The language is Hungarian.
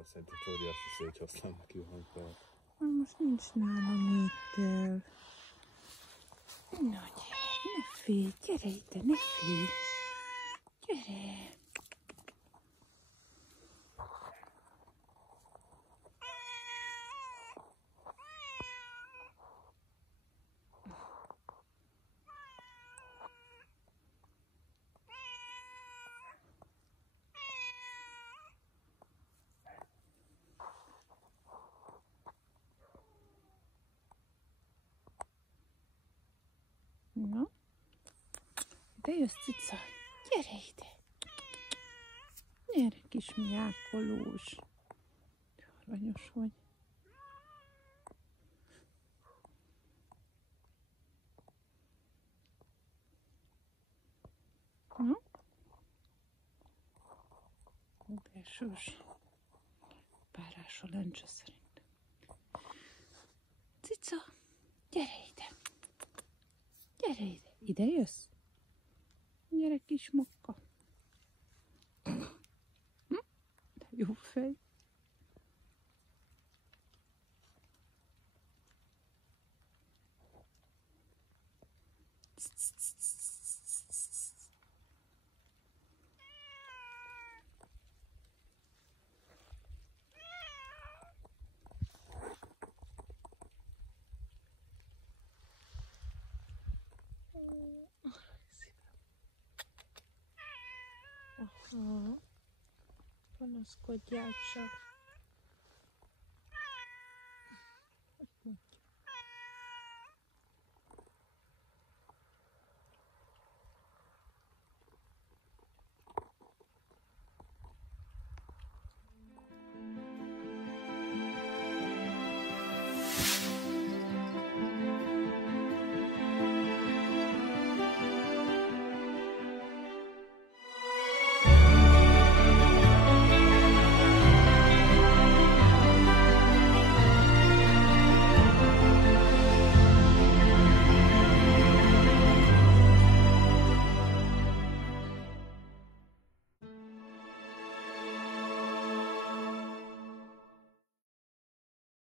Mert szerintem Csóri azt hiszi, hogy hoztam neki a hangfát. Most nincs nálam étel. Na gyere, ne félj, gyere ide, ne félj. Gyere. Na, ide jössz, cica? Gyere ide! Gyere, kis miákolós! Aranyos vagy. Na? Belsős párás a lencse szerint. Cica, gyere ide! Gyere ide! Ide jössz? Gyere, kis mokka! De jó fej! Aha, panaszkodjál csak.